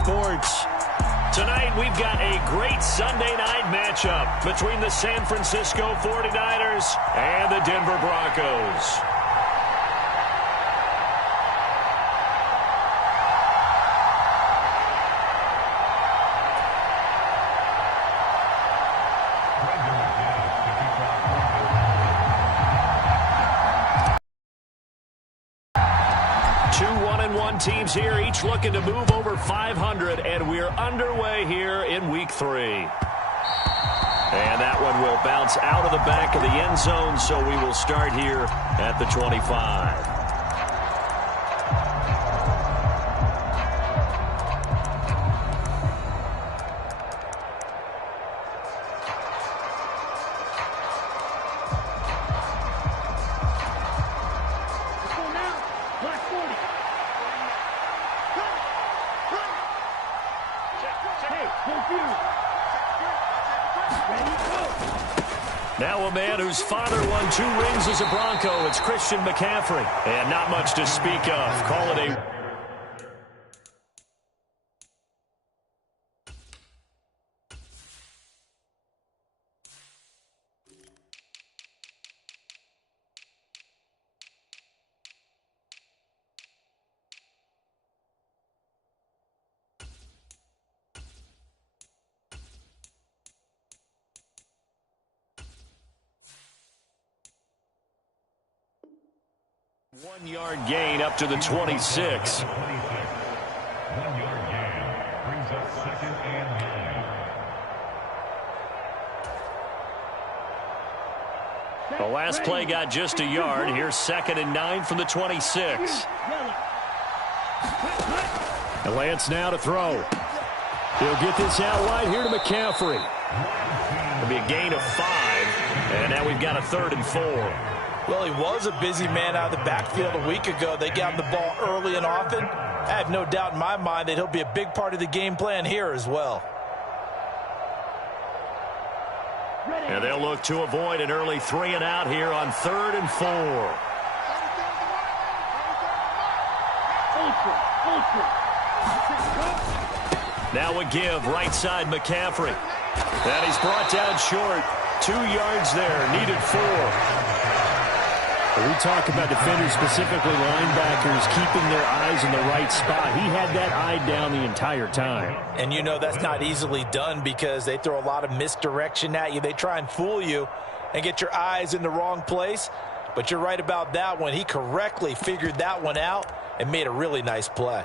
Sports. Tonight, we've got a great Sunday night matchup between the San Francisco 49ers and the Denver Broncos. Teams here, each looking to move over 500, and we're underway here in Week 3. And that one will bounce out of the back of the end zone, so we will start here at the 25. Now a man whose father won 2 rings as a Bronco, it's Christian McCaffrey. And not much to speak of. Call it a... One-yard gain up to the 26. 1-yard gain brings up 2nd and 9. The last play got just a yard. Here's 2nd and 9 from the 26. And Lance now to throw. He'll get this out wide here to McCaffrey. It'll be a gain of 5. And now we've got a 3rd and 4. Well, he was a busy man out of the backfield a week ago. They got him the ball early and often. I have no doubt in my mind that he'll be a big part of the game plan here as well. And they'll look to avoid an early 3 and out here on 3rd and 4. Now a give, right side McCaffrey. And he's brought down short. 2 yards there, needed 4. We talk about defenders, specifically linebackers, keeping their eyes in the right spot. He had that eye down the entire time. And you know that's not easily done because they throw a lot of misdirection at you. They try and fool you and get your eyes in the wrong place. But you're right about that one. He correctly figured that one out and made a really nice play.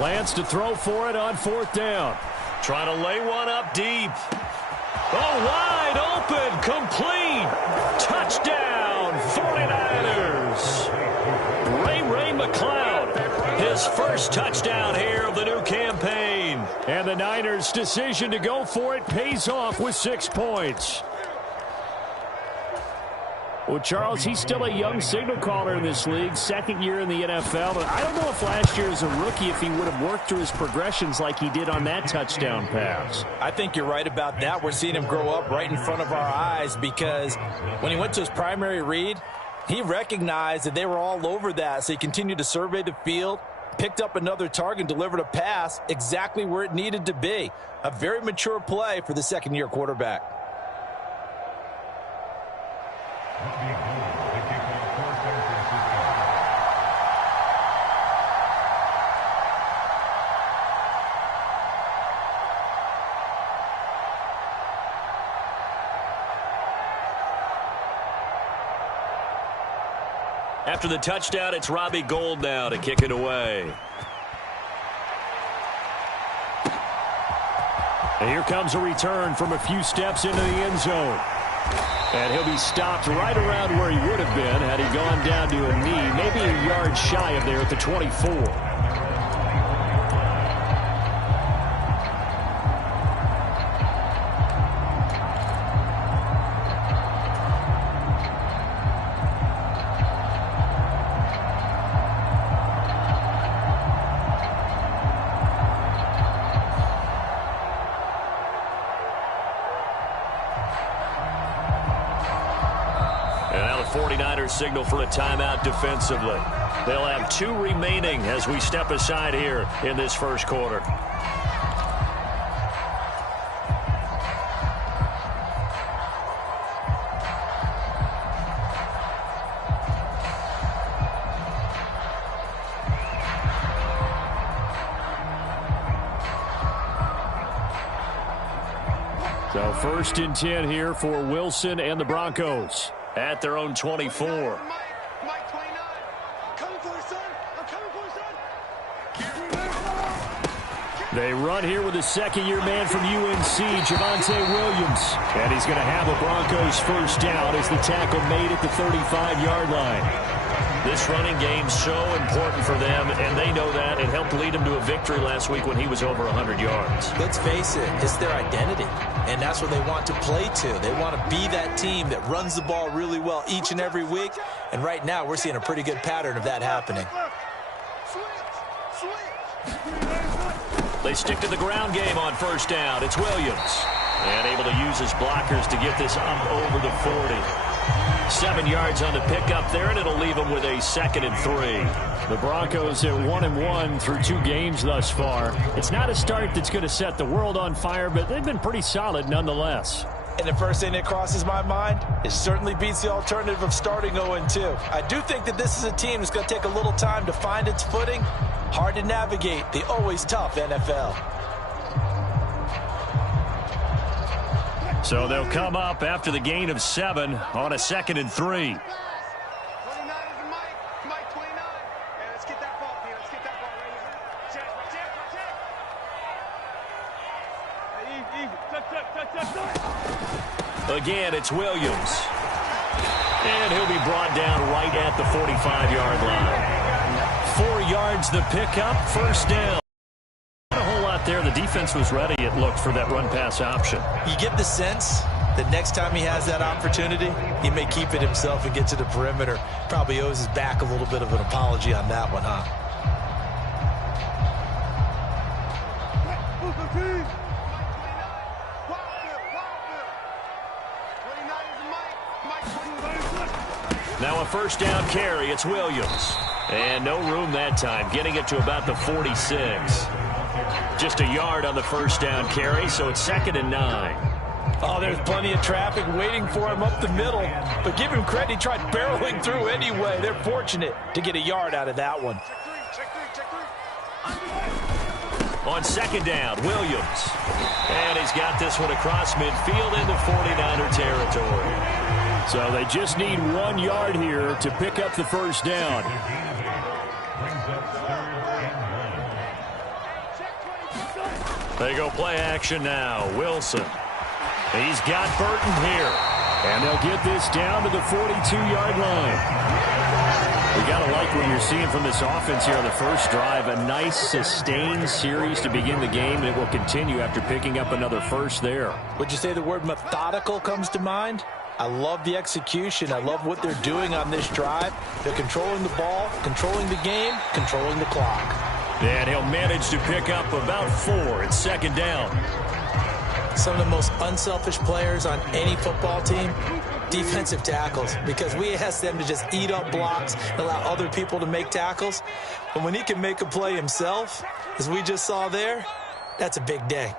Lance to throw for it on 4th down. Trying to lay one up deep. Oh, wide open, complete. Touchdown, 49ers. Ray McLeod, his first touchdown here of the new campaign. And the Niners' decision to go for it pays off with 6 points. Well, Charles, he's still a young signal caller in this league, 2nd year in the NFL. But I don't know if last year as a rookie, if he would have worked through his progressions like he did on that touchdown pass. I think you're right about that. We're seeing him grow up right in front of our eyes because when he went to his primary read, he recognized that they were all over that. So he continued to survey the field, picked up another target, delivered a pass exactly where it needed to be. A very mature play for the 2nd-year quarterback. After the touchdown, it's Robbie Gould now to kick it away. And here comes a return from a few steps into the end zone. And he'll be stopped right around where he would have been had he gone down to a knee, maybe a yard shy of there at the 24. 49ers signal for a timeout defensively. They'll have 2 remaining as we step aside here in this first quarter. So 1st and 10 here for Wilson and the Broncos at their own 24. They run here with a second-year man from UNC, Javonte Williams. And he's going to have the Broncos first down as the tackle made at the 35-yard line. This running game's so important for them, and they know that. It helped lead them to a victory last week when he was over 100 yards. Let's face it, it's their identity, and that's what they want to play to. They want to be that team that runs the ball really well each and every week, and right now we're seeing a pretty good pattern of that happening. They stick to the ground game on first down. It's Williams. And able to use his blockers to get this up over the 40. 7 yards on the pickup there, and it'll leave them with a 2nd and 3. The Broncos at 1-1 through 2 games thus far. It's not a start that's going to set the world on fire, but they've been pretty solid nonetheless. And the first thing that crosses my mind, it certainly beats the alternative of starting 0-2. I do think that this is a team that's going to take a little time to find its footing. Hard to navigate the always tough NFL. So they'll come up after the gain of 7 on a 2nd and 3. Again, it's Williams. And he'll be brought down right at the 45-yard line. 4 yards the pickup, first down. Not a whole lot there. The defense was ready, it looked, for that run-pass option. You get the sense that next time he has that opportunity, he may keep it himself and get to the perimeter. Probably owes his back a little bit of an apology on that one, huh? Now a first down carry. It's Williams. And no room that time, getting it to about the 46. Just a yard on the first down carry, so it's 2nd and 9. Oh, there's plenty of traffic waiting for him up the middle. But give him credit, he tried barreling through anyway. They're fortunate to get a yard out of that one. On 2nd down, Williams. And he's got this one across midfield into 49er territory. So they just need 1 yard here to pick up the first down. They go play action now. Wilson. He's got Burton here. And they'll get this down to the 42-yard line. We got to like what you're seeing from this offense here on the first drive. A nice, sustained series to begin the game, and it will continue after picking up another first there. Would you say the word methodical comes to mind? I love the execution. I love what they're doing on this drive. They're controlling the ball, controlling the game, controlling the clock. And he'll manage to pick up about 4 at 2nd down. Some of the most unselfish players on any football team, defensive tackles, because we ask them to just eat up blocks and allow other people to make tackles. But when he can make a play himself, as we just saw there, that's a big day.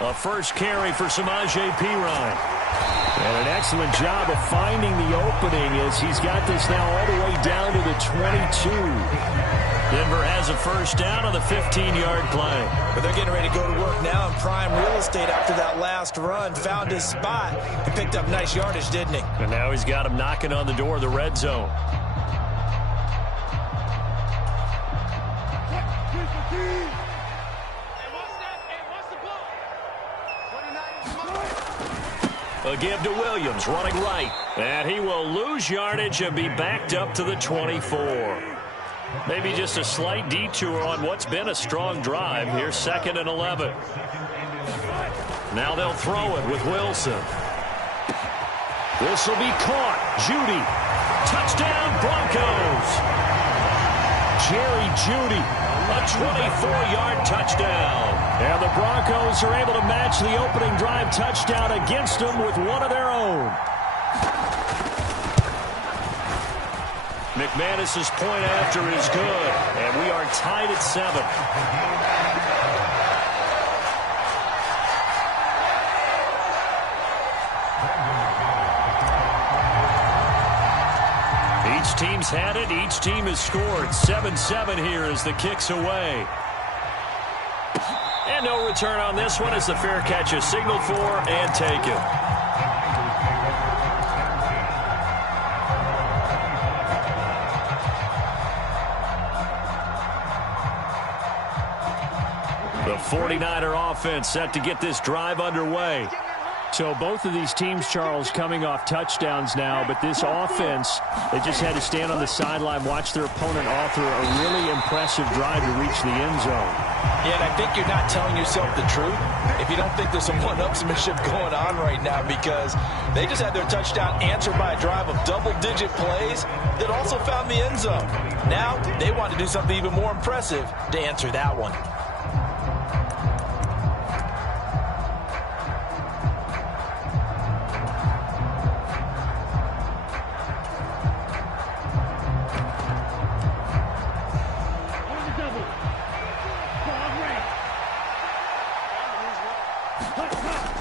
A first carry for Samaje Perine. And an excellent job of finding the opening as he's got this now all the way down to the 22. Denver has a first down on the 15-yard play. But they're getting ready to go to work now in prime real estate after that last run. Found his spot. He picked up nice yardage, didn't he? And now he's got him knocking on the door of the red zone. A give to Williams, running right. And he will lose yardage and be backed up to the 24. Maybe just a slight detour on what's been a strong drive. Here's 2nd and 11. Now they'll throw it with Wilson. This will be caught. Judy. Touchdown, Broncos. Jerry Jeudy, a 24-yard touchdown. And the Broncos are able to match the opening drive touchdown against them with one of their own. McManus's point after is good, and we are tied at 7. Each team's had it. Each team has scored. 7-7 here as the kick's away. And no return on this one as the fair catch is signaled for and taken. The 49er offense set to get this drive underway. So both of these teams, Charles, coming off touchdowns now, but this offense, they just had to stand on the sideline, watch their opponent author a really impressive drive to reach the end zone. Yeah, and I think you're not telling yourself the truth if you don't think there's some one-upsmanship going on right now, because they just had their touchdown answered by a drive of double-digit plays that also found the end zone. Now they want to do something even more impressive to answer that one.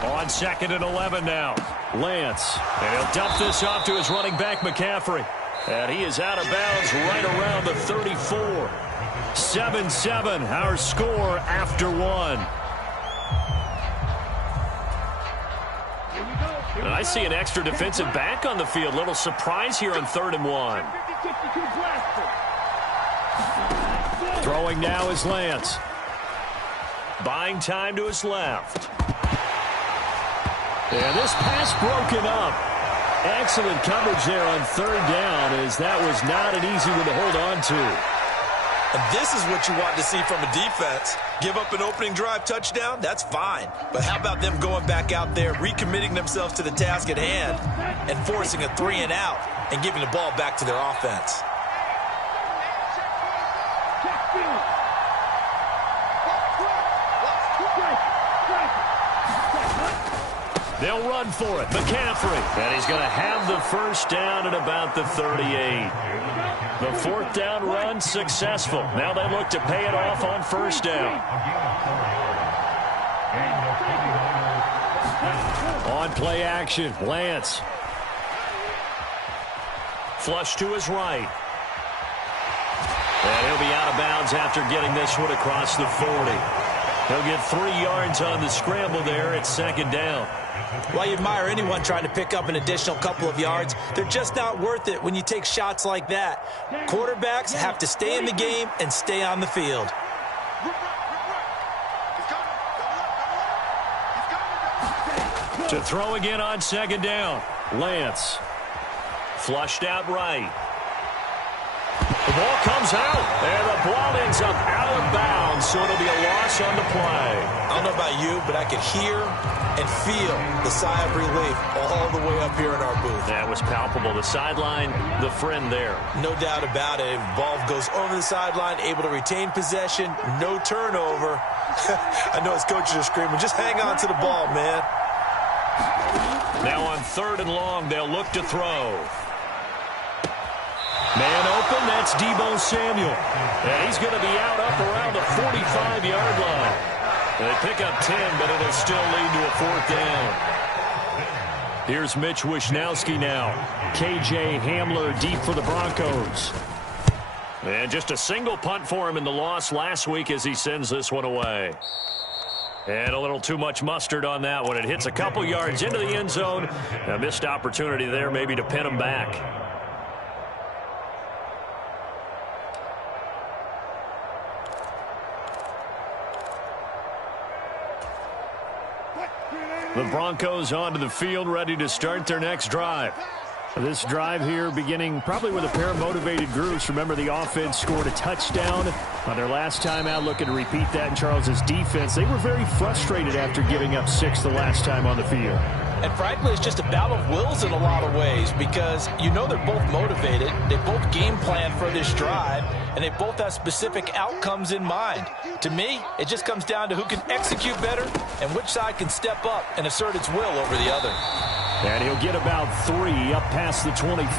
On 2nd and 11 now. Lance. And he'll dump this off to his running back, McCaffrey. And he is out of bounds right around the 34. 7-7, our score after 1. And I see an extra defensive back on the field. Little surprise here on 3rd and 1. Throwing now is Lance. Buying time to his left. And this pass broken up. Excellent coverage there on 3rd down, as that was not an easy one to hold on to. And this is what you want to see from a defense. Give up an opening drive touchdown, that's fine. But how about them going back out there, recommitting themselves to the task at hand, and forcing a 3 and out, and giving the ball back to their offense. They'll run for it. McCaffrey. And he's going to have the first down at about the 38. The 4th down run successful. Now they look to pay it off on 1st down. On play action, Lance. Flush to his right. And he'll be out of bounds after getting this one across the 40. He'll get 3 yards on the scramble there at 2nd down. While you admire anyone trying to pick up an additional couple of yards, they're just not worth it when you take shots like that. Quarterbacks have to stay in the game and stay on the field. To throw again on 2nd down. Lance. Flushed out right. The ball comes out, and the ball ends up out of bounds, so it'll be a loss on the play. I don't know about you, but I could hear and feel the sigh of relief all the way up here in our booth. That was palpable. The sideline, the friend there. No doubt about it. Ball goes over the sideline, able to retain possession, no turnover. I know his coaches are screaming, just hang on to the ball, man. Now on 3rd and long, they'll look to throw. Man open, that's Deebo Samuel. And he's going to be out up around the 45-yard line. They pick up 10, but it'll still lead to a 4th down. Here's Mitch Wishnowsky now. KJ Hamler deep for the Broncos. And just a single punt for him in the loss last week as he sends this one away. And a little too much mustard on that one. It hits a couple yards into the end zone. A missed opportunity there maybe to pin him back. The Broncos onto the field, ready to start their next drive. This drive here beginning probably with a pair of motivated groups. Remember, the offense scored a touchdown on their last time out, looking to repeat that in Charles's defense. They were very frustrated after giving up 6 the last time on the field. And frankly, it's just a battle of wills in a lot of ways because you know they're both motivated. They both game plan for this drive, and they both have specific outcomes in mind. To me, it just comes down to who can execute better and which side can step up and assert its will over the other. And he'll get about 3 up past the 25.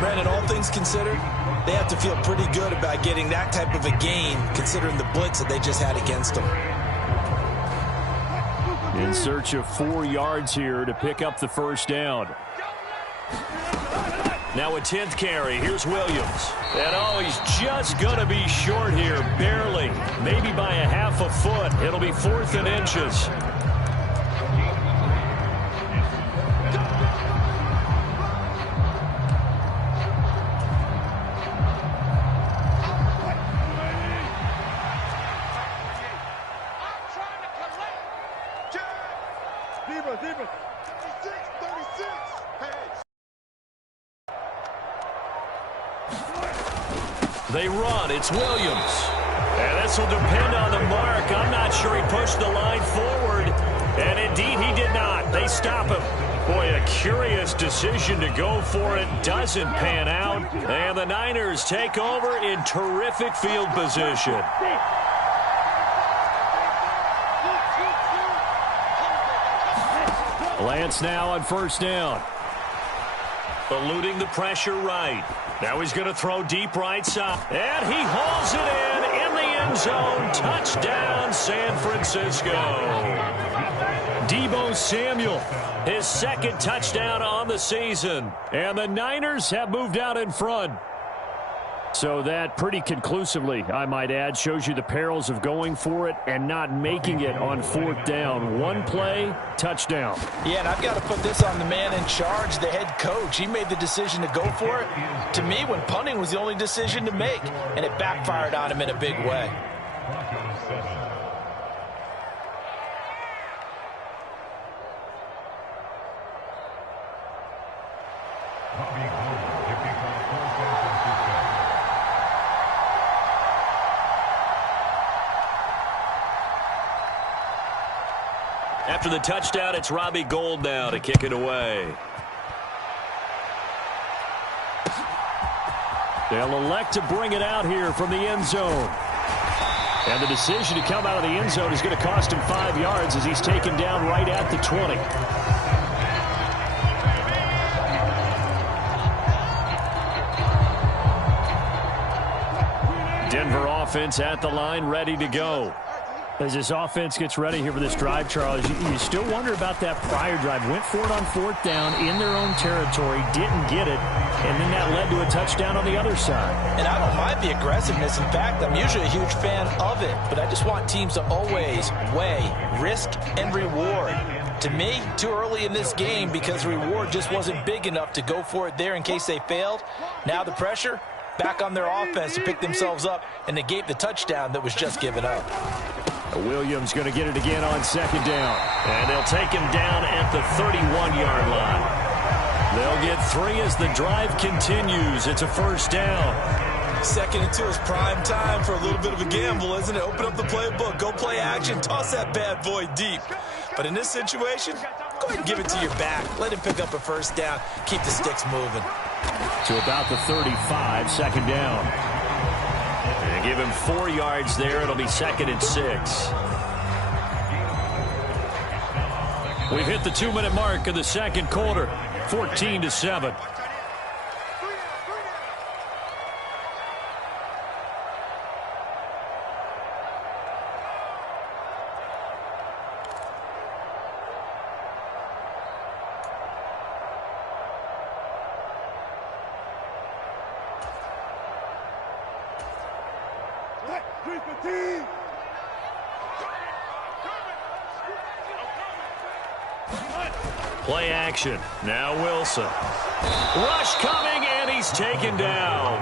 Brandon, all things considered, they have to feel pretty good about getting that type of a gain considering the blitz that they just had against them. In search of 4 yards here to pick up the first down. Now a 10th carry. Here's Williams. And oh, he's just going to be short here, barely. Maybe by a half a foot. It'll be 4th and inches. They run. It's Williams. And this will depend on the mark. I'm not sure he pushed the line forward. And indeed, he did not. They stop him. Boy, a curious decision to go for it. Doesn't pan out. And the Niners take over in terrific field position. Lance now on first down. Eluding the pressure right. Now he's going to throw deep right side. And he hauls it in the end zone. Touchdown, San Francisco. Deebo Samuel, His second touchdown on the season. and the Niners have moved out in front. So that pretty conclusively, I might add, shows you the perils of going for it and not making it on 4th down. One play, touchdown. Yeah, and I've got to put this on the man in charge, the head coach. He made the decision to go for it. To me, when punting was the only decision to make, and it backfired on him in a big way. After the touchdown, it's Robbie Gould now to kick it away. They'll elect to bring it out here from the end zone. And the decision to come out of the end zone is going to cost him 5 yards as he's taken down right at the 20. Denver offense at the line, ready to go. As this offense gets ready here for this drive, Charles, you still wonder about that prior drive. Went for it on 4th down in their own territory, didn't get it, and then that led to a touchdown on the other side. And I don't mind the aggressiveness. In fact, I'm usually a huge fan of it, but I just want teams to always weigh risk and reward. To me, too early in this game because the reward just wasn't big enough to go for it there in case they failed. Now the pressure back on their offense to pick themselves up and negate the touchdown that was just given up. Williams going to get it again on 2nd down. And they'll take him down at the 31-yard line. They'll get 3 as the drive continues. It's a first down. 2nd and 2 is prime time for a little bit of a gamble, isn't it? Open up the playbook, go play action, toss that bad boy deep. But in this situation, go ahead and give it to your back. Let him pick up a first down. Keep the sticks moving. To about the 35, 2nd down. And give him 4 yards there. It'll be 2nd and 6. We've hit the 2-minute mark of the second quarter. 14-7. Play action. Now Wilson. Rush coming, and he's taken down.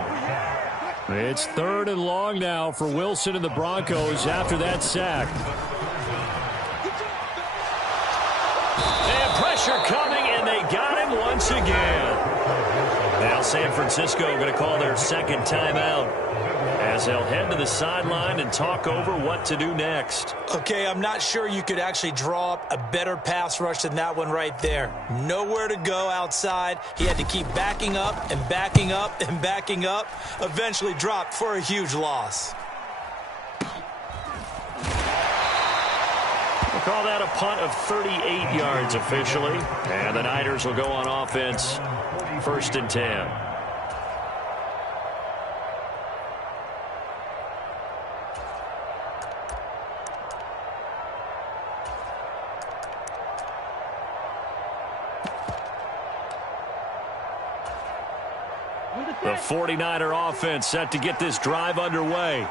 It's 3rd and long now for Wilson and the Broncos after that sack. And pressure coming, and they got him once again. Now San Francisco going to call their second timeout as they'll head to the sideline and talk over what to do next. Okay, I'm not sure you could actually draw up a better pass rush than that one right there. Nowhere to go outside. He had to keep backing up and backing up and backing up. Eventually dropped for a huge loss. We'll call that a punt of 38 yards officially. And the Niners will go on offense, 1st and 10. The 49er offense set to get this drive underway.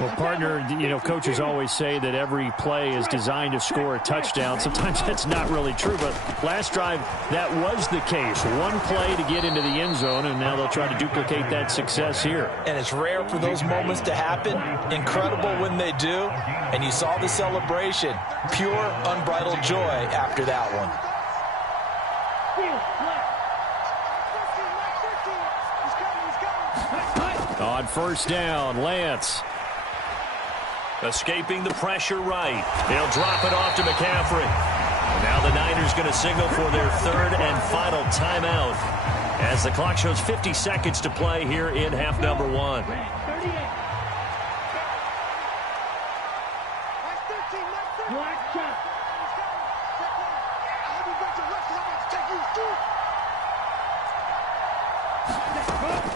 Well, partner, you know, coaches always say that every play is designed to score a touchdown. Sometimes that's not really true, but last drive, that was the case. One play to get into the end zone, and now they'll try to duplicate that success here. And it's rare for those moments to happen. Incredible when they do. And you saw the celebration. Pure, unbridled joy after that one. On 1st down, Lance. Escaping the pressure right. They'll drop it off to McCaffrey. And now the Niners going to signal for their 3rd and final timeout as the clock shows 50 seconds to play here in half number 1.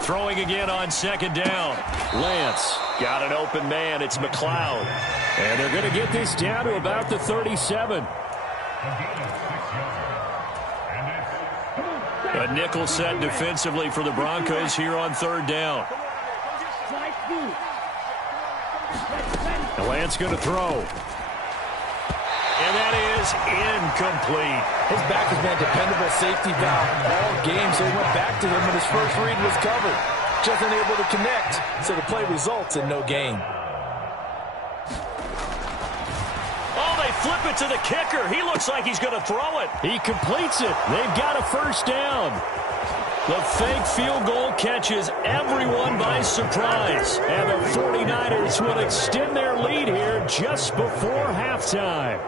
Throwing again on 2nd down. Lance got an open man. It's McLeod. And they're going to get this down to about the 37. A nickel set defensively for the Broncos here on 3rd down. And Lance going to throw. And that is incomplete. His back has been a dependable safety valve all game, so he went back to him when his first read was covered. Just unable to connect, so the play results in no gain. Oh, they flip it to the kicker. He looks like he's going to throw it. He completes it. They've got a 1st down. The fake field goal catches everyone by surprise. And the 49ers will extend their lead here just before halftime.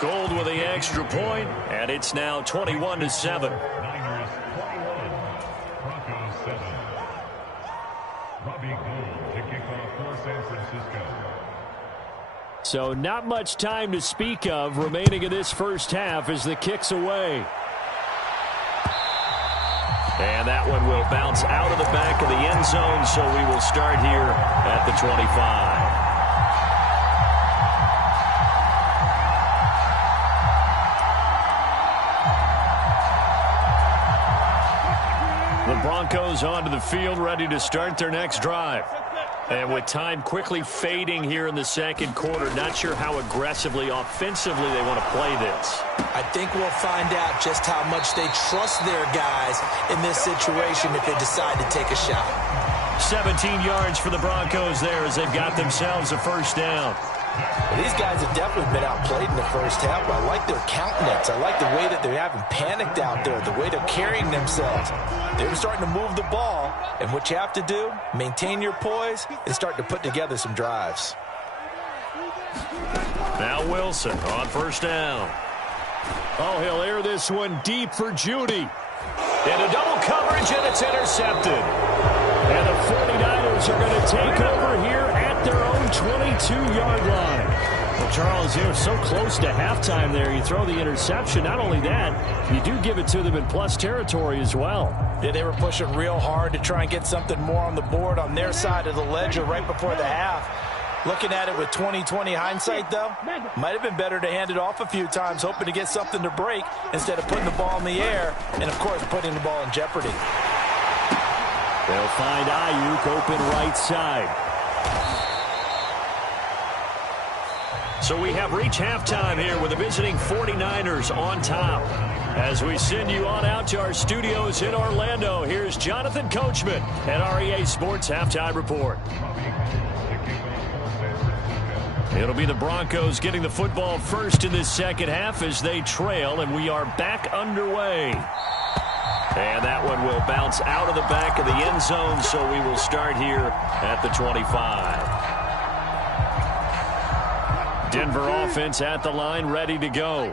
Gold with the extra point, and it's now 21-7. Niners 21, Broncos 7. Robbie Gould to kick off for San Francisco. So not much time to speak of remaining in this 1st half as the kick's away. And that one will bounce out of the back of the end zone, so we will start here at the 25. The Broncos onto the field, ready to start their next drive. And with time quickly fading here in the 2nd quarter, not sure how aggressively, offensively they want to play this. I think we'll find out just how much they trust their guys in this situation if they decide to take a shot. 17 yards for the Broncos there as they've got themselves a 1st down. Well, these guys have definitely been outplayed in the 1st half. I like their countenance. I like the way that they haven't panicked out there, the way they're carrying themselves. They're starting to move the ball, and what you have to do, maintain your poise and start to put together some drives. Now Wilson on 1st down. Oh, he'll air this one deep for Judy. And a double coverage, and it's intercepted. And the 49ers are going to take over here at their own 22-yard line. Well, Charles, they were so close to halftime there. You throw the interception. Not only that, you do give it to them in plus territory as well. Yeah, they were pushing real hard to try and get something more on the board on their side of the ledger right before the half. Looking at it with 20/20 hindsight, though, might have been better to hand it off a few times, hoping to get something to break instead of putting the ball in the air and, of course, putting the ball in jeopardy. They'll find Ayuk open right side. So we have reached halftime here with the visiting 49ers on top. As we send you on out to our studios in Orlando, here's Jonathan Coachman at REA Sports Halftime Report. It'll be the Broncos getting the football first in this 2nd half as they trail, and we are back underway. And that one will bounce out of the back of the end zone, so we will start here at the 25. Denver offense at the line, ready to go.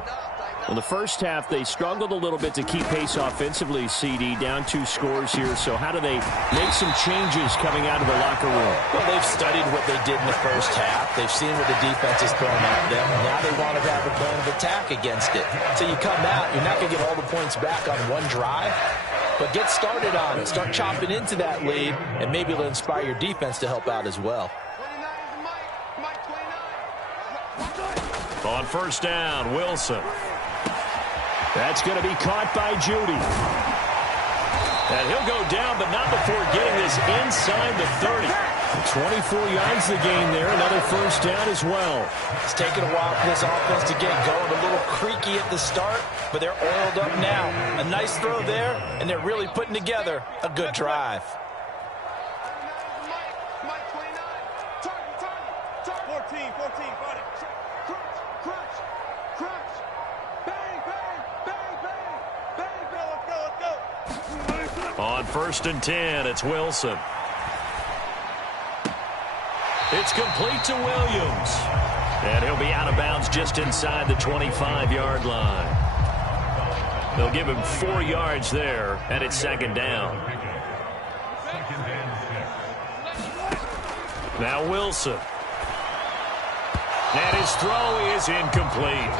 Well, the first half, they struggled a little bit to keep pace offensively, CD, down 2 scores here. So how do they make some changes coming out of the locker room? Well, they've studied what they did in the first half. They've seen what the defense has thrown at them. And now they want to have a plan of attack against it. So you come out, you're not going to get all the points back on one drive, but get started on it. Start chopping into that lead, and maybe it'll inspire your defense to help out as well. On first down, Wilson. That's going to be caught by Judy. And he'll go down, but not before getting this inside the 30. 24 yards the gain there. Another first down as well. It's taken a while for this offense to get going. A little creaky at the start, but they're oiled up now. A nice throw there, and they're really putting together a good drive. 1st and 10, it's Wilson. It's complete to Williams. And he'll be out of bounds just inside the 25-yard line. They'll give him 4 yards there, and it's 2nd down. Now Wilson. And his throw is incomplete.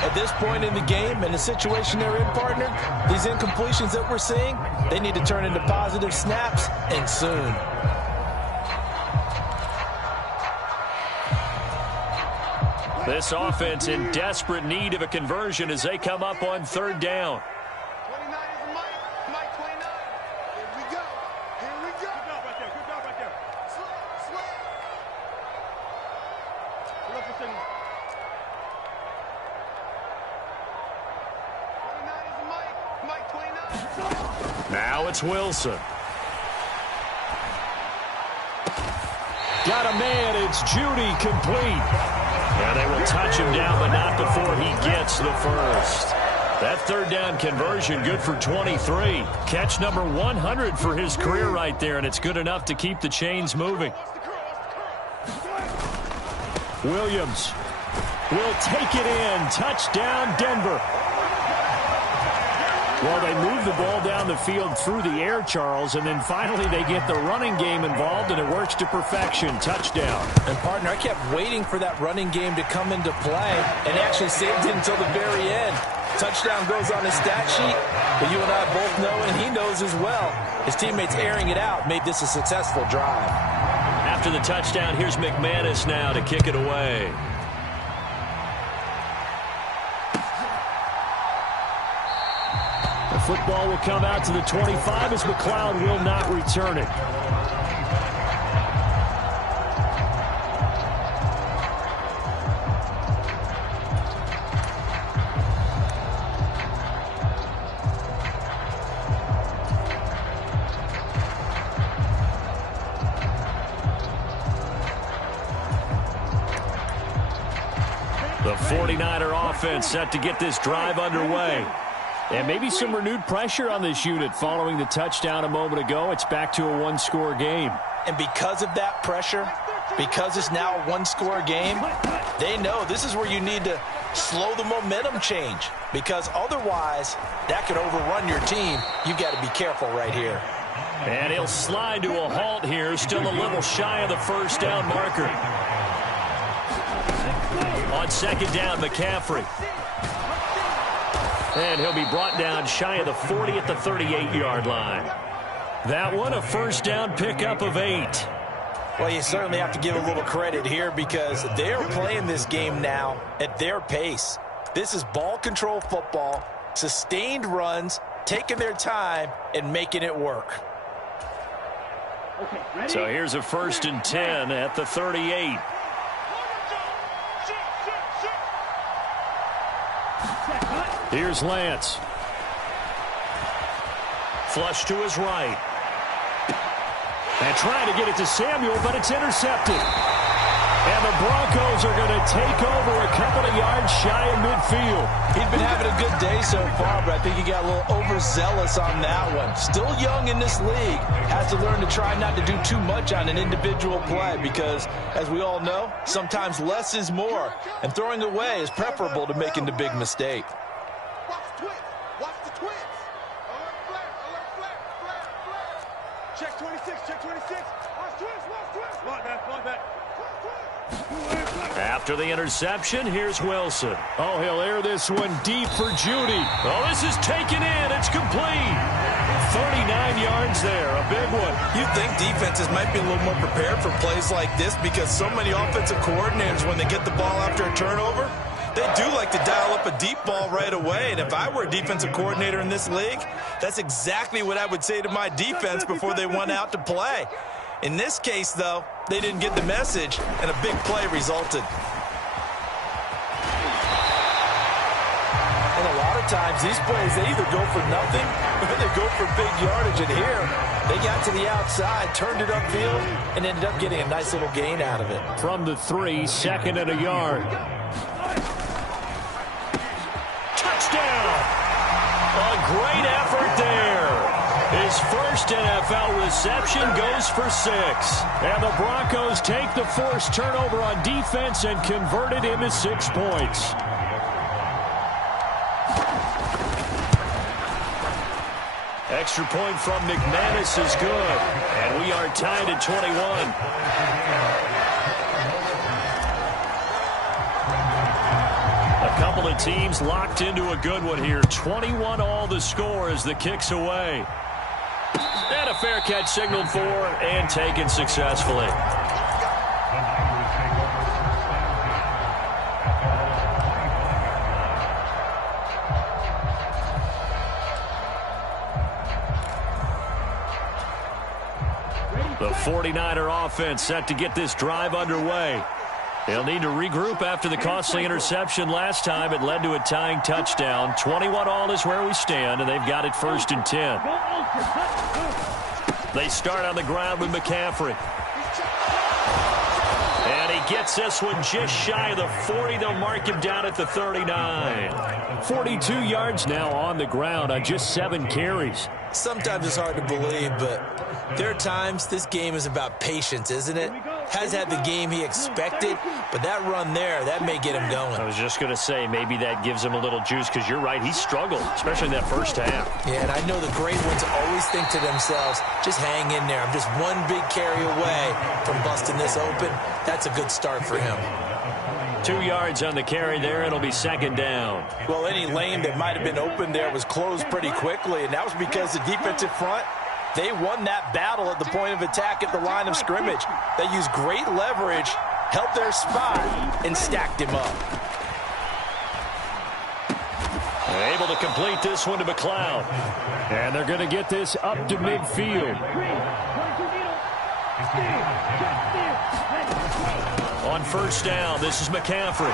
At this point in the game and the situation they're in, partner, these incompletions that we're seeing, they need to turn into positive snaps, and soon. This offense in desperate need of a conversion as they come up on 3rd down. 29 is Mike 29. Here we go. Good job right there. Slip. Look at this. 29 is Mike 29. Now it's Wilson. Got a man. It's Judy, complete. Yeah, they will touch him down, but not before he gets the first. That 3rd down conversion, good for 23. Catch number 100 for his career right there, and it's good enough to keep the chains moving. Williams will take it in. Touchdown, Denver. Well, they move the ball down the field through the air, Charles, and then finally they get the running game involved, and it works to perfection. Touchdown. And, partner, I kept waiting for that running game to come into play, and actually saved it until the very end. Touchdown goes on his stat sheet, but you and I both know, and he knows as well, his teammates airing it out made this a successful drive. After the touchdown, here's McManus now to kick it away. The football will come out to the 25 as McLeod will not return it. The 49er offense set to get this drive underway. And maybe some renewed pressure on this unit following the touchdown a moment ago. It's back to a one-score game. And because of that pressure, because it's now a one-score game, they know this is where you need to slow the momentum change, because otherwise that could overrun your team. You've got to be careful right here. And he'll slide to a halt here, still a little shy of the first down marker. On 2nd down, McCaffrey. And he'll be brought down shy of the 40 at the 38-yard line. That one, a first down pickup of 8. Well, you certainly have to give a little credit here because they're playing this game now at their pace. This is ball control football, sustained runs, taking their time and making it work. So here's a 1st and 10 at the 38. Here's Lance. Flush to his right. And trying to get it to Samuel, but it's intercepted. And the Broncos are going to take over a couple of yards shy of midfield. He's been having a good day so far, but I think he got a little overzealous on that one. Still young in this league. Has to learn to try not to do too much on an individual play because, as we all know, sometimes less is more. And throwing away is preferable to making the big mistake. Watch the twist. Watch the twist. Alert flare. Alert flare. Flare. Flare. Check 26. Check 26. Watch twist. Watch twist. Block that. Block that. After the interception, here's Wilson. Oh, he'll air this one deep for Judy. Oh, this is taken in. It's complete. 39 yards there, a big one. You'd think defenses might be a little more prepared for plays like this because so many offensive coordinators, when they get the ball after a turnover, they do like to dial up a deep ball right away. And if I were a defensive coordinator in this league, that's exactly what I would say to my defense before they went out to play. In this case, though, they didn't get the message, and a big play resulted. And a lot of times, these plays, they either go for nothing or they go for big yardage. And here, they got to the outside, turned it upfield, and ended up getting a nice little gain out of it. From the 3, 2nd and a yard. Touchdown! A great effort there. His first NFL reception goes for 6. And the Broncos take the forced turnover on defense and convert it into 6 points. Extra point from McManus is good. And we are tied at 21. A couple of teams locked into a good one here. 21 all the score as the kick's away. And a fair catch signaled for and taken successfully. The 49er offense set to get this drive underway. They'll need to regroup after the costly interception last time. It led to a tying touchdown. 21 all is where we stand, and they've got it 1st and 10. They start on the ground with McCaffrey. And he gets this one just shy of the 40. They'll mark him down at the 39. 42 yards now on the ground on just 7 carries. Sometimes it's hard to believe, but there are times this game is about patience, isn't it? Has had the game he expected, but that run there, that may get him going. I was just going to say, maybe that gives him a little juice, because you're right, he struggled, especially in that first half. Yeah, and I know the great ones always think to themselves, just hang in there. I'm just one big carry away from busting this open. That's a good start for him. 2 yards on the carry there. It'll be 2nd down. Well, any lane that might have been open there was closed pretty quickly, and that was because the defensive front, they won that battle at the point of attack at the line of scrimmage. They used great leverage, held their spot, and stacked him up. Able to complete this one to McLeod. And they're going to get this up to midfield. On 1st down, this is McCaffrey.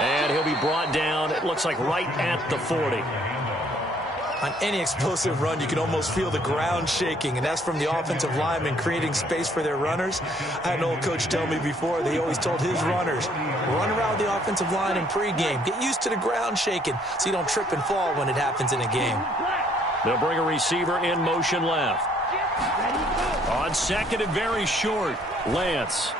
And he'll be brought down, it looks like right at the 40. On any explosive run, you can almost feel the ground shaking, and that's from the offensive linemen creating space for their runners. I had an old coach tell me before, they always told his runners, run around the offensive line in pregame. Get used to the ground shaking so you don't trip and fall when it happens in a game. They'll bring a receiver in motion left. On 2nd and very short, Lance.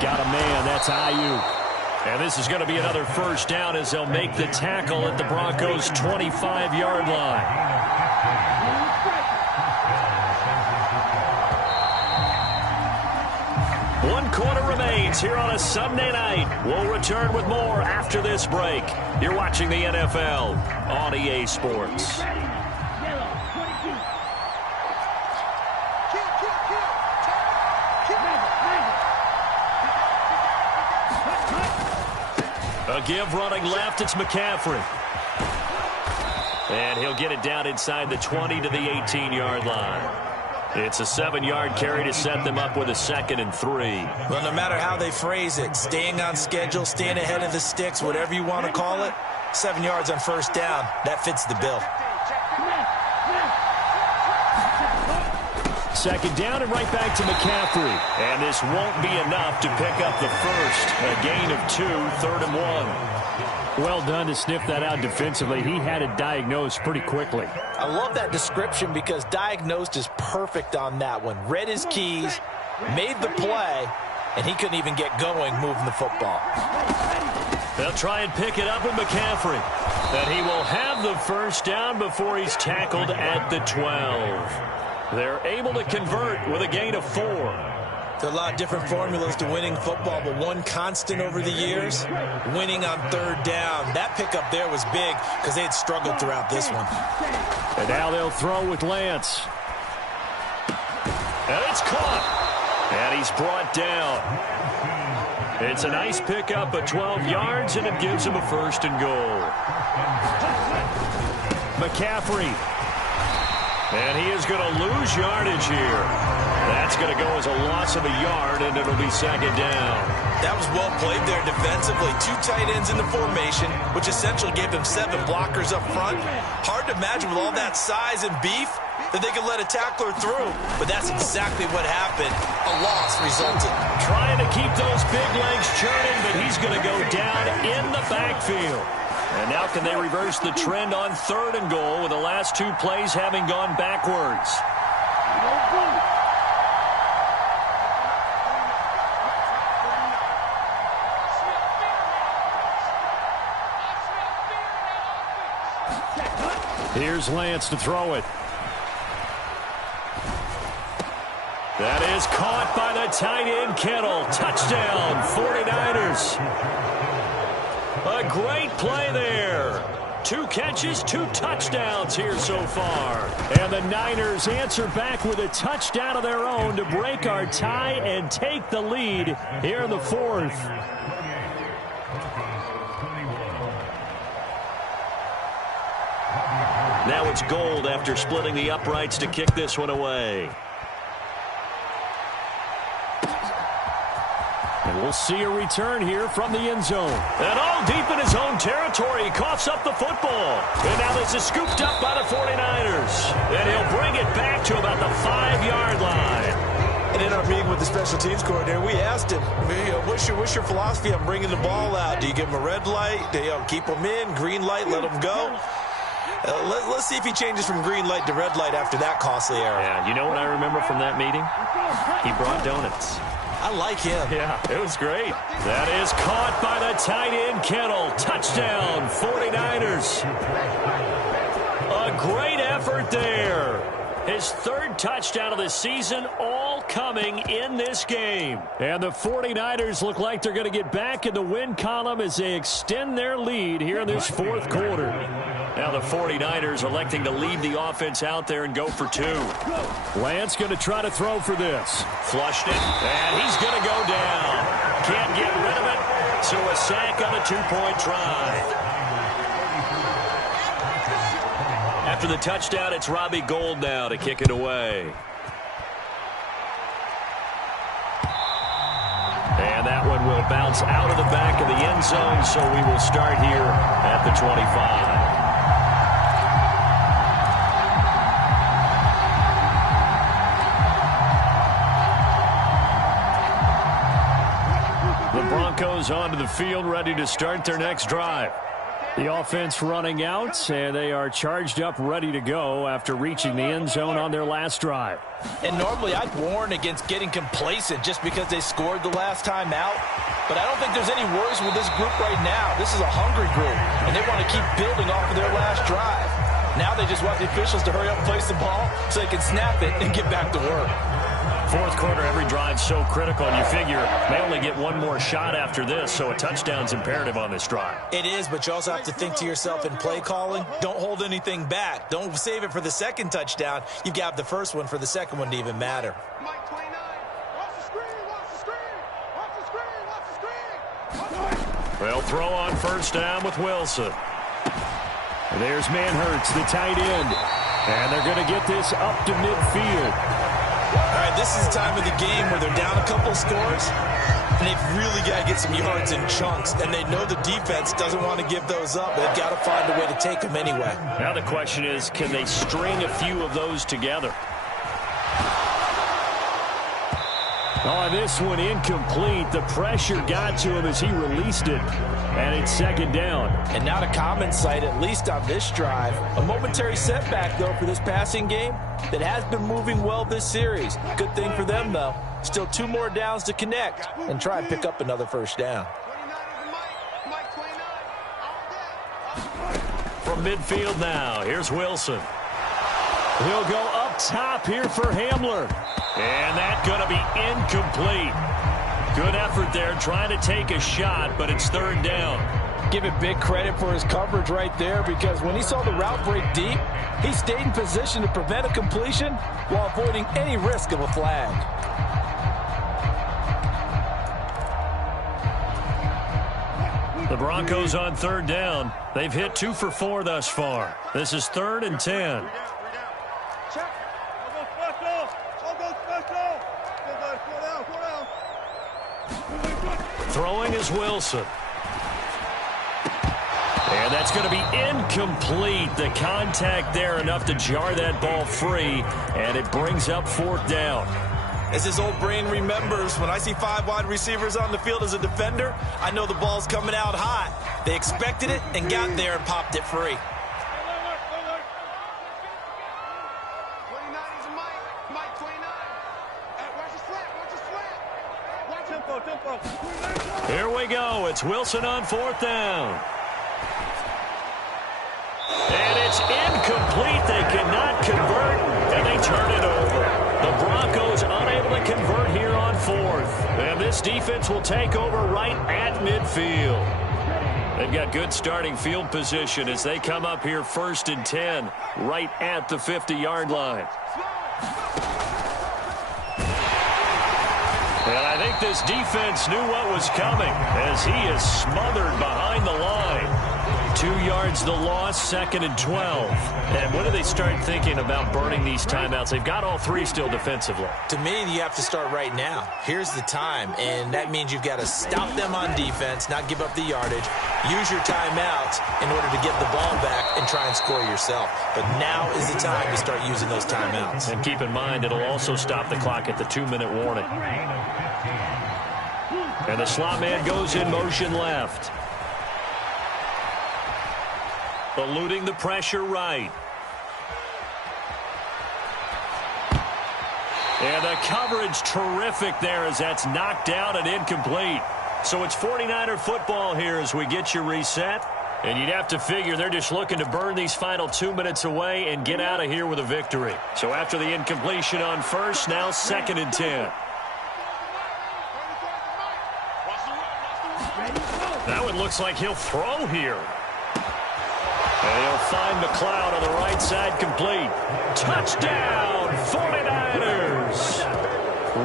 Got a man, that's Ayuk. And this is going to be another 1st down as they'll make the tackle at the Broncos' 25-yard line. One quarter remains here on a Sunday night. We'll return with more after this break. You're watching the NFL on EA Sports. A give running left, it's McCaffrey. And he'll get it down inside the 20 to the 18-yard line. It's a 7-yard carry to set them up with a 2nd and 3. Well, no matter how they phrase it, staying on schedule, staying ahead of the sticks, whatever you want to call it, 7 yards on 1st down, that fits the bill. Second down and right back to McCaffrey. And this won't be enough to pick up the first. A gain of 2, 3rd and 1. Well done to sniff that out defensively. He had it diagnosed pretty quickly. I love that description because diagnosed is perfect on that one. Read his keys, made the play, and he couldn't even get going moving the football. They'll try and pick it up with McCaffrey. That he will have the first down before he's tackled at the 12. They're able to convert with a gain of 4. There are a lot of different formulas to winning football, but one constant over the years, winning on 3rd down. That pickup there was big because they had struggled throughout this one. And now they'll throw with Lance. And it's caught. And he's brought down. It's a nice pickup of 12 yards, and it gives him a 1st and goal. McCaffrey. And he is going to lose yardage here. That's going to go as a loss of a yard, and it'll be 2nd down. That was well played there defensively. 2 tight ends in the formation, which essentially gave him 7 blockers up front. Hard to imagine with all that size and beef that they could let a tackler through, but that's exactly what happened. A loss resulted. Trying to keep those big legs churning, but he's going to go down in the backfield. And now can they reverse the trend on 3rd and goal with the last 2 plays having gone backwards? Here's Lance to throw it. That is caught by the tight end, Kittle. Touchdown, 49ers. A great play there. 2 catches, 2 touchdowns here so far. And the Niners answer back with a touchdown of their own to break our tie and take the lead here in the 4th. Now it's Gold after splitting the uprights to kick this one away. And we'll see a return here from the end zone. And all deep in his own territory, he coughs up the football. And now this is scooped up by the 49ers. And he'll bring it back to about the 5-yard line. And in our meeting with the special teams coordinator, we asked him, what's your philosophy on bringing the ball out? Do you give him a red light? Do you keep him in? Green light, let him go? Let's see if he changes from green light to red light after that costly error. Yeah, you know what I remember from that meeting? He brought donuts. I like him. Yeah, it was great. That is caught by the tight end, Kittle. Touchdown, 49ers. A great effort there. His 3rd touchdown of the season, all coming in this game. And the 49ers look like they're going to get back in the win column as they extend their lead here in this 4th quarter. Now the 49ers electing to leave the offense out there and go for 2. Lance going to try to throw for this. Flushed it, and he's going to go down. Can't get rid of it, so a sack on the 2-point try. After the touchdown, it's Robbie Gould now to kick it away. And that one will bounce out of the back of the end zone, so we will start here at the 25. Broncos onto the field, ready to start their next drive. The offense running out, and they are charged up, ready to go after reaching the end zone on their last drive. And normally I'd warn against getting complacent just because they scored the last time out. But I don't think there's any worries with this group right now. This is a hungry group, and they want to keep building off of their last drive. Now they just want the officials to hurry up and place the ball so they can snap it and get back to work. 4th quarter, every drive's so critical, and you figure they only get one more shot after this, so a touchdown's imperative on this drive. It is, but you also have to think to yourself in play calling, don't hold anything back. Don't save it for the 2nd touchdown. You've got the 1st one for the 2nd one to even matter. Mike 29, watch the screen, watch the screen, watch the screen, watch the screen. They'll throw on 1st down with Wilson. And there's Manhurts, the tight end. And they're going to get this up to midfield. All right, this is the time of the game where they're down a couple of scores, and they've really got to get some yards in chunks, and they know the defense doesn't want to give those up, but they've got to find a way to take them anyway. Now the question is, can they string a few of those together? Oh, this one incomplete. The pressure got to him as he released it. And it's second down. And not a common sight, at least on this drive. A momentary setback, though, for this passing game that has been moving well this series. Good thing for them, though. Still 2 more downs to connect and try and pick up another first down. From midfield now, here's Wilson. He'll go up top here for Hamler. And that's going to be incomplete. Good effort there trying to take a shot, but it's third down. Give it big credit for his coverage right there, because when he saw the route break deep, he stayed in position to prevent a completion while avoiding any risk of a flag. The Broncos on third down. They've hit 2 for 4 thus far. This is 3rd and 10. Throwing is Wilson. And that's going to be incomplete. The contact there enough to jar that ball free, and it brings up 4th down. As his old brain remembers, when I see 5 wide receivers on the field as a defender, I know the ball's coming out hot. They expected it and got there and popped it free. Here we go. It's Wilson on 4th down. And it's incomplete. They cannot convert, and they turn it over. The Broncos unable to convert here on 4th. And this defense will take over right at midfield. They've got good starting field position as they come up here 1st and 10, right at the 50-yard line. And I think this defense knew what was coming as he is smothered behind the line. 2 yards the loss, 2nd and 12. And when do they start thinking about burning these timeouts? They've got all 3 still defensively. To me, you have to start right now. Here's the time, and that means you've got to stop them on defense, not give up the yardage, use your timeouts in order to get the ball back and try and score yourself. But now is the time to start using those timeouts. And keep in mind, it'll also stop the clock at the 2-minute warning. And the slot man goes in motion left. Eluding the pressure right. And the coverage terrific there as that's knocked down and incomplete. So it's 49er football here as we get you reset. And you'd have to figure they're just looking to burn these final 2 minutes away and get out of here with a victory. So after the incompletion on 1st, now 2nd and 10. That one looks like he'll throw here. And he'll find McLeod on the right side complete. Touchdown, 49ers.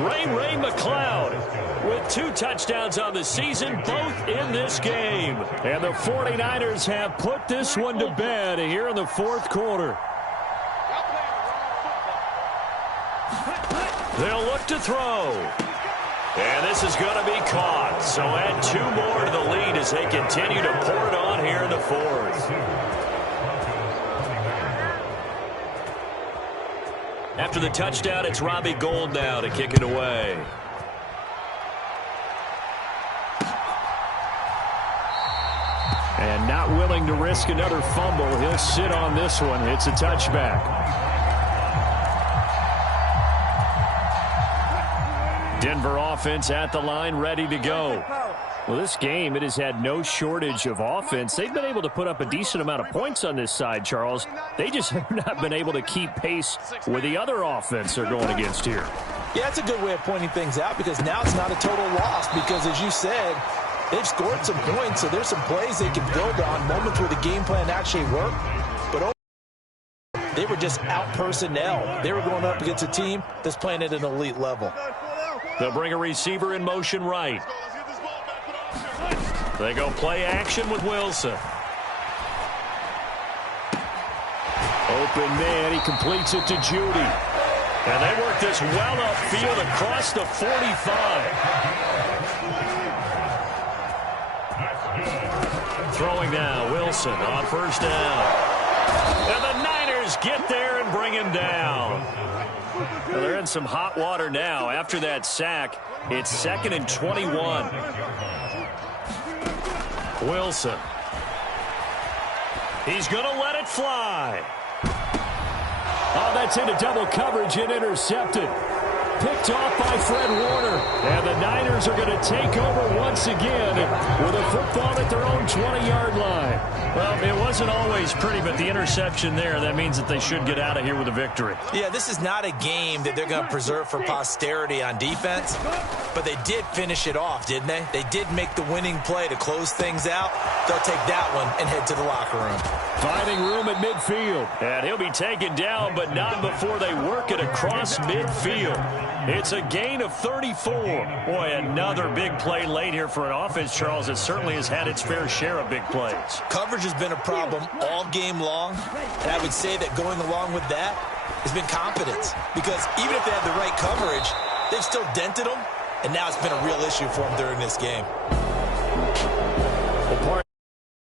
Ray McLeod with 2 touchdowns on the season, both in this game. And the 49ers have put this one to bed here in the 4th quarter. They'll look to throw. And this is going to be caught. So add 2 more to the lead as they continue to pour it on here in the 4th. After the touchdown, it's Robbie Gould now to kick it away. And not willing to risk another fumble. He'll sit on this one. It's a touchback. Denver offense at the line, ready to go. Well, this game, it has had no shortage of offense. They've been able to put up a decent amount of points on this side, Charles. They just have not been able to keep pace with the other offense they're going against here. Yeah, that's a good way of pointing things out, because now it's not a total loss, because as you said, they've scored some points, so there's some plays they can build on, moments where the game plan actually worked. But they were just out personnel. They were going up against a team that's playing at an elite level. They'll bring a receiver in motion right. They go play action with Wilson. Open man, he completes it to Judy. And they work this well upfield across the 45. Throwing now, Wilson on 1st down. And the Niners get there and bring him down. Well, they're in some hot water now. After that sack, it's 2nd and 21. Wilson. He's going to let it fly. Oh, that's into double coverage and intercepted. Picked off by Fred Warner. And the Niners are going to take over once again with a football at their own 20-yard line. Well, it wasn't always pretty, but the interception there, that means that they should get out of here with a victory. Yeah, this is not a game that they're going to preserve for posterity on defense, but they did finish it off, didn't they? They did make the winning play to close things out. They'll take that one and head to the locker room. Finding room at midfield. And he'll be taken down, but not before they work it across midfield. It's a gain of 34. Boy, another big play late here for an offense, Charles, that certainly has had its fair share of big plays. Coverage has been a problem all game long, and I would say that going along with that has been competence, because even if they had the right coverage, they've still dented them, and now it's been a real issue for them during this game.